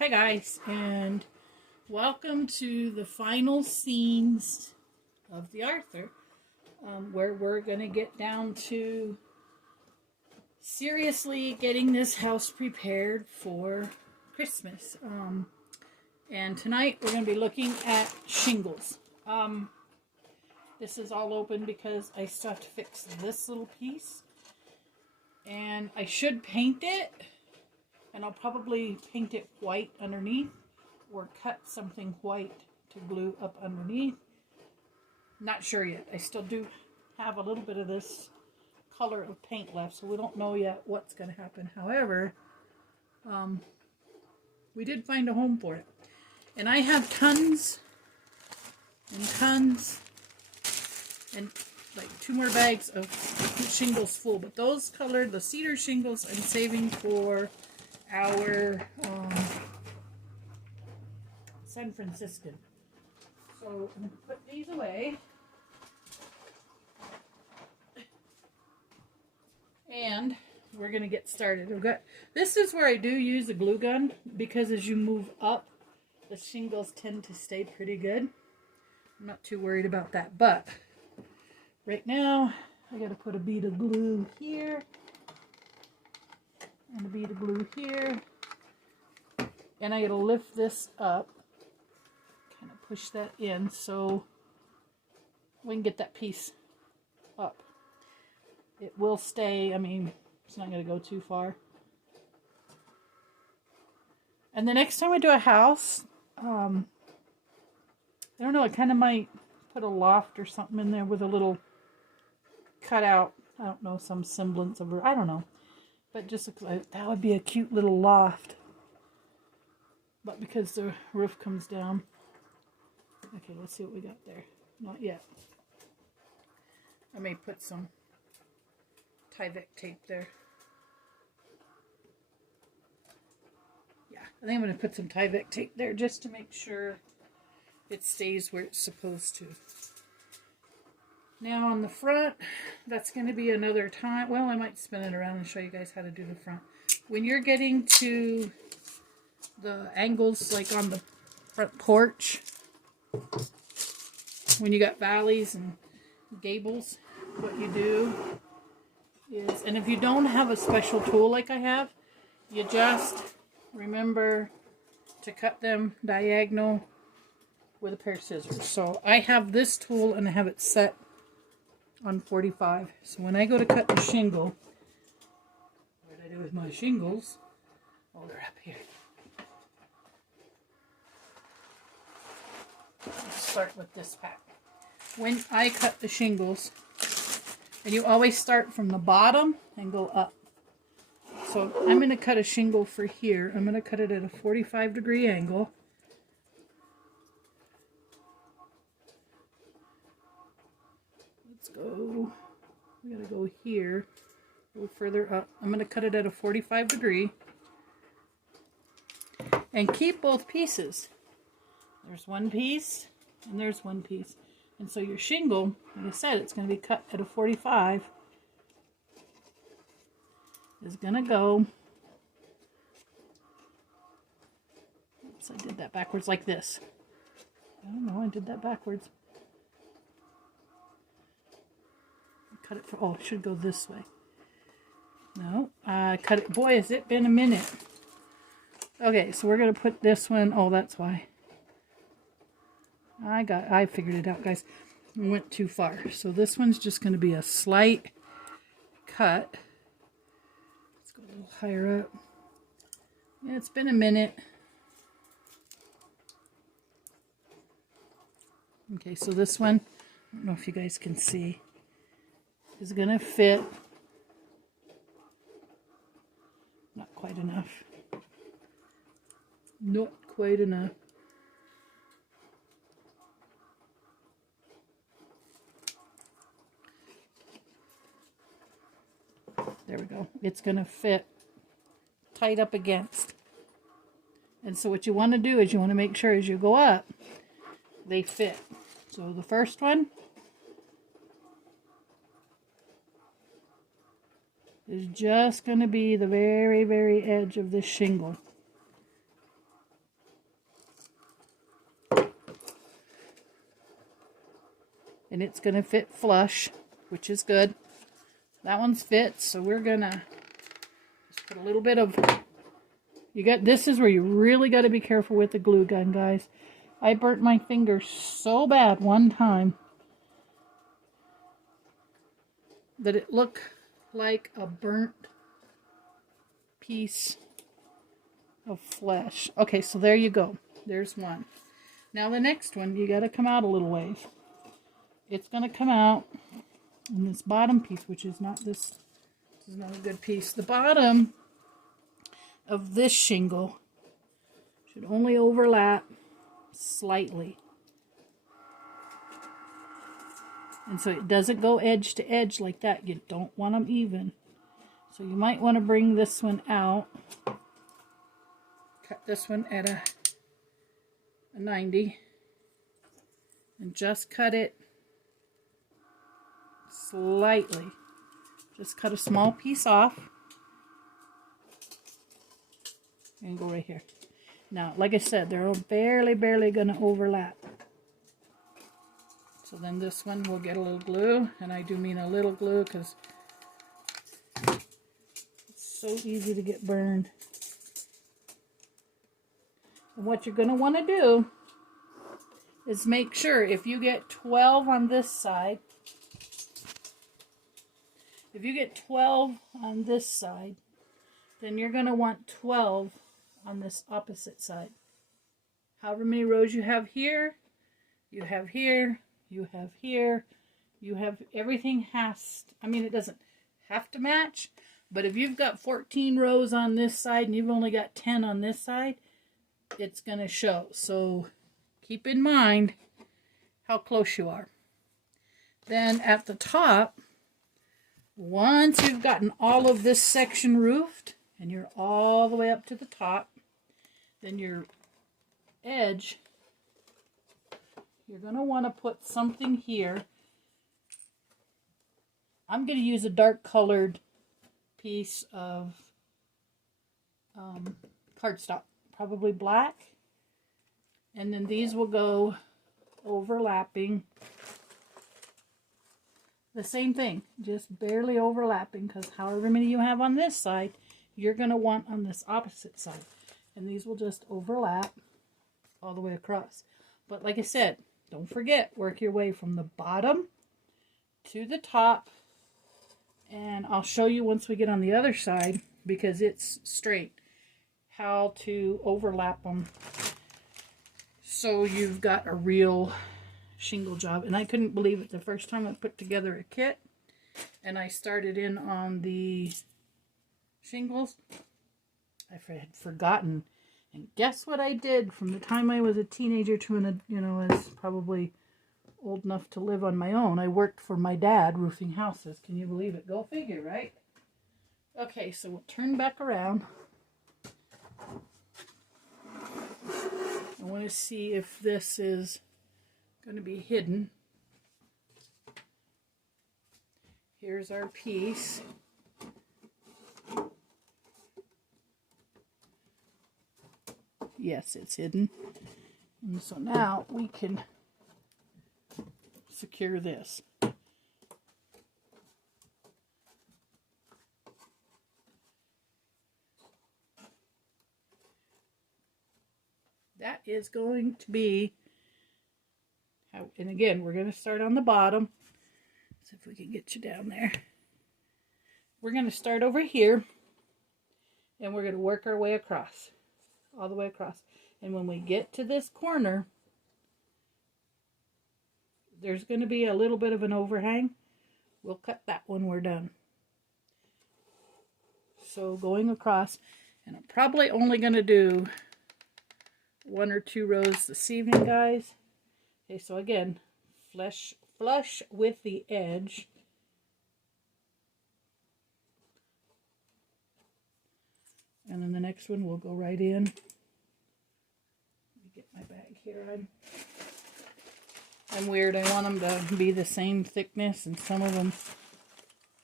Hi guys, and welcome to the final scenes of the Arthur, where we're going to get down to seriously getting this house prepared for Christmas. And tonight we're going to be looking at shingles. This is all open because I still have to fix this little piece. And I should paint it, and I'll probably paint it white underneath or cut something white to glue up underneath. Not sure yet. I still do have a little bit of this color of paint left, so we don't know yet what's going to happen. However, we did find a home for it. And I have tons and tons and like 2 more bags of shingles full. But those colored, the cedar shingles, I'm saving for our San Franciscan. So I'm going to put these away. And we're going to get started. This is where I do use a glue gun, because as you move up, the shingles tend to stay pretty good. I'm not too worried about that. But right now, I got to put a bead of glue here. And a bead of glue here. And I got to lift this up. Kind of push that in so we can get that piece up. It will stay, I mean, it's not going to go too far. And the next time I do a house, I don't know, I kind of might put a loft or something in there with a little cutout. I don't know, some semblance of, I don't know. But just that would be a cute little loft. But because the roof comes down. Okay, let's see what we got there. Not yet. I may put some Tyvek tape there. Yeah, I think I'm going to put some Tyvek tape there just to make sure it stays where it's supposed to. Now on the front, that's going to be another time. Well, I might spin it around and show you guys how to do the front. When you're getting to the angles, like on the front porch, when you got valleys and gables, what you do is, and if you don't have a special tool like I have, you just remember to cut them diagonal with a pair of scissors. So I have this tool and I have it set on 45. So when I go to cut the shingle, what did I do with my shingles? Oh, they're up here. Let's start with this pack. When I cut the shingles, and you always start from the bottom and go up. So I'm going to cut a shingle for here. I'm going to cut it at a 45-degree angle. Let's go. We got to go here. Go further up. I'm going to cut it at a 45-degree. And keep both pieces. There's one piece and there's one piece. And so your shingle, like I said, it's going to be cut at a 45. Is going to go. Oops, I did that backwards like this. I don't know, I did that backwards. Cut it for, oh, it should go this way. No, I cut it. Boy, has it been a minute. Okay, so we're going to put this one, oh, that's why. I figured it out, guys. I went too far. So this one's just going to be a slight cut. Let's go a little higher up. Yeah, it's been a minute. Okay, so this one, I don't know if you guys can see, is going to fit. Not quite enough. Not quite enough. There we go. It's going to fit tight up against. And so what you want to do is you want to make sure as you go up, they fit. So the first one is just going to be the very, very edge of this shingle. and it's going to fit flush, which is good. That one's fit, so we're going to just put a little bit of... This is where you really got to be careful with the glue gun, guys. I burnt my finger so bad one time that it looked like a burnt piece of flesh. Okay, so there you go. There's one. Now the next one, you got to come out a little ways. It's going to come out in this bottom piece, which is not this. This is not a good piece. The bottom of this shingle should only overlap slightly. And so it doesn't go edge to edge like that. You don't want them even. So you might want to bring this one out. Cut this one at a 90. And just cut it slightly. Just cut a small piece off. And go right here. Now, like I said, they're barely going to overlap. So then this one will get a little glue. And I do mean a little glue because it's so easy to get burned. And what you're going to want to do is make sure if you get 12 on this side, if you get 12 on this side, then you're going to want 12 on this opposite side. However many rows you have here, you have here, you have here, you have, everything has, I mean, it doesn't have to match, but if you've got 14 rows on this side and you've only got 10 on this side, it's going to show. So keep in mind how close you are. Then at the top, once you've gotten all of this section roofed and you're all the way up to the top, then your edge, you're going to want to put something here. I'm going to use a dark colored piece of cardstock, probably black. And then these will go overlapping. The same thing, just barely overlapping, because however many you have on this side, you're going to want on this opposite side. And these will just overlap all the way across. But like I said, don't forget, work your way from the bottom to the top. And I'll show you once we get on the other side, because it's straight, how to overlap them so you've got a real shingle job. And I couldn't believe it the first time I put together a kit and I started in on the shingles. I had forgotten. And guess what I did from the time I was a teenager to was probably old enough to live on my own. I worked for my dad roofing houses. Can you believe it? Go figure, right? Okay, so we'll turn back around. I want to see if this is going to be hidden. Here's our piece. Yes, it's hidden. And so now we can secure this. That is going to be how, and again, we're going to start on the bottom. See if we can get you down there. We're going to start over here and we're going to work our way across. All the way across. And when we get to this corner, there's going to be a little bit of an overhang. We'll cut that when we're done. So going across, and I'm probably only going to do 1 or 2 rows this evening, guys. Okay, so again, flush with the edge. And then the next one will go right in. Let me get my bag here. I'm weird. I want them to be the same thickness, and some of them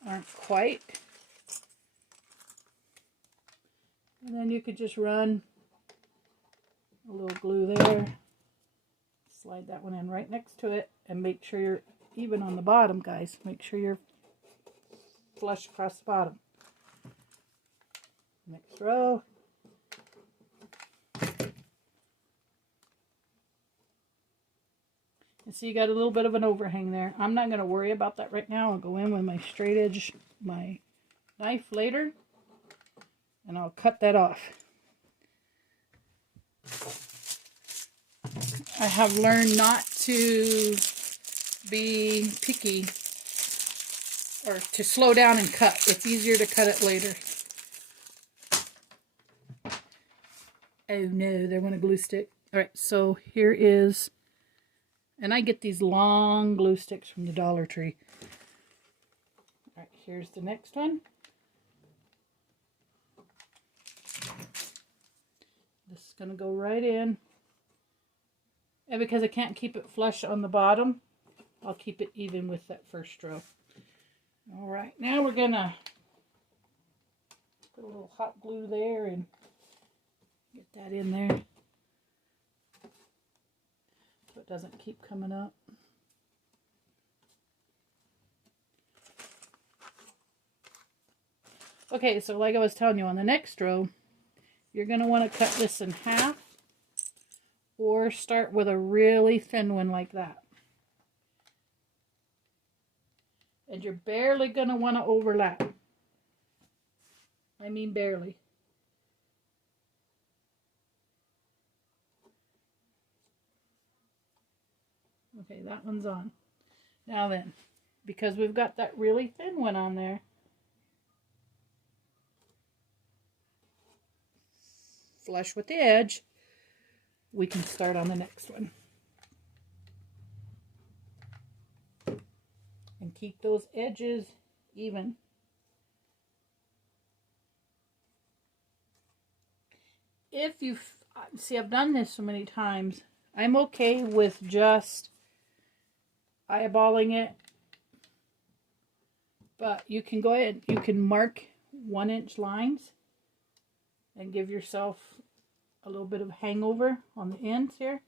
aren't quite. And then you could just run a little glue there. Slide that one in right next to it, and make sure even on the bottom, guys. Make sure you're flush across the bottom. Next row. And so you got a little bit of an overhang there. I'm not going to worry about that right now. I'll go in with my straight edge, my knife later, and I'll cut that off. I have learned not to be picky or to slow down and cut. It's easier to cut it later. Oh no, they want a glue stick. Alright, so here is, and I get these long glue sticks from the Dollar Tree. Alright, here's the next one. This is going to go right in. And because I can't keep it flush on the bottom, I'll keep it even with that first row. Alright, now we're going to put a little hot glue there and get that in there so it doesn't keep coming up. Okay, so like I was telling you, on the next row, you're going to want to cut this in half or start with a really thin one like that. And you're barely going to want to overlap. I mean barely. Okay, that one's on. Now then, because we've got that really thin one on there, flush with the edge, we can start on the next one. And keep those edges even. If you see, I've done this so many times, I'm okay with just eyeballing it, but you can go ahead, you can mark 1-inch lines and give yourself a little bit of hangover on the ends here.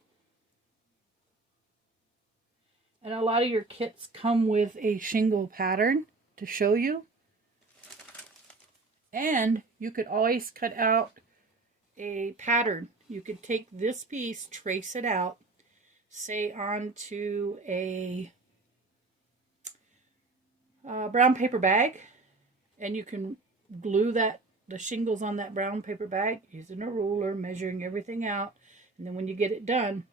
And a lot of your kits come with a shingle pattern to show you. And you could always cut out a pattern. You could take this piece, trace it out, say onto a brown paper bag, and you can glue the shingles on that brown paper bag using a ruler, measuring everything out, and then when you get it done,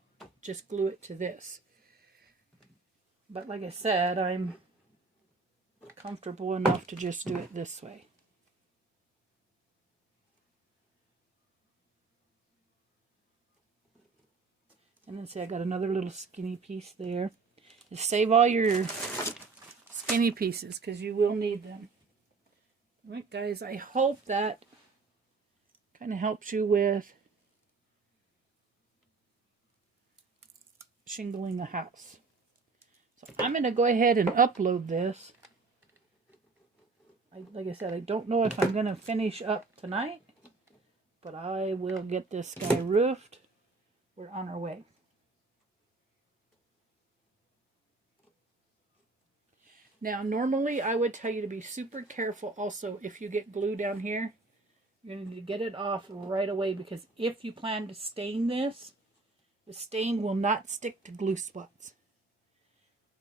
just glue it to this. But like I said, I'm comfortable enough to just do it this way. And then see, I got another little skinny piece there. Just save all your skinny pieces because you will need them. Alright guys, I hope that kind of helps you with shingling the house. So I'm going to go ahead and upload this. Like I said, I don't know if I'm going to finish up tonight, but I will get this guy roofed. We're on our way. Now, normally I would tell you to be super careful also if you get glue down here. You're going to need to get it off right away because if you plan to stain this, the stain will not stick to glue spots.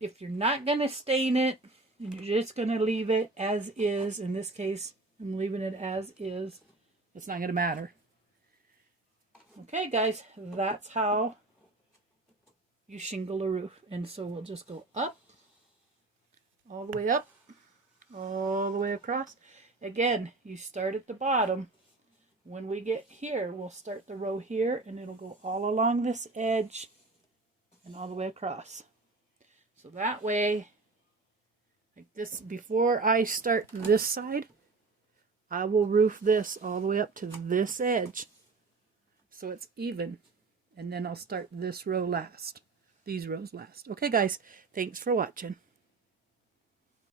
If you're not going to stain it, and you're just going to leave it as is, in this case, I'm leaving it as is, it's not going to matter. Okay, guys, that's how you shingle a roof. And so we'll just go up, all the way up, all the way across. Again, you start at the bottom. When we get here, we'll start the row here, and it'll go all along this edge and all the way across. So that way, like this, before I start this side, I will roof this all the way up to this edge so it's even. And then I'll start this row last. These rows last. Okay, guys, thanks for watching.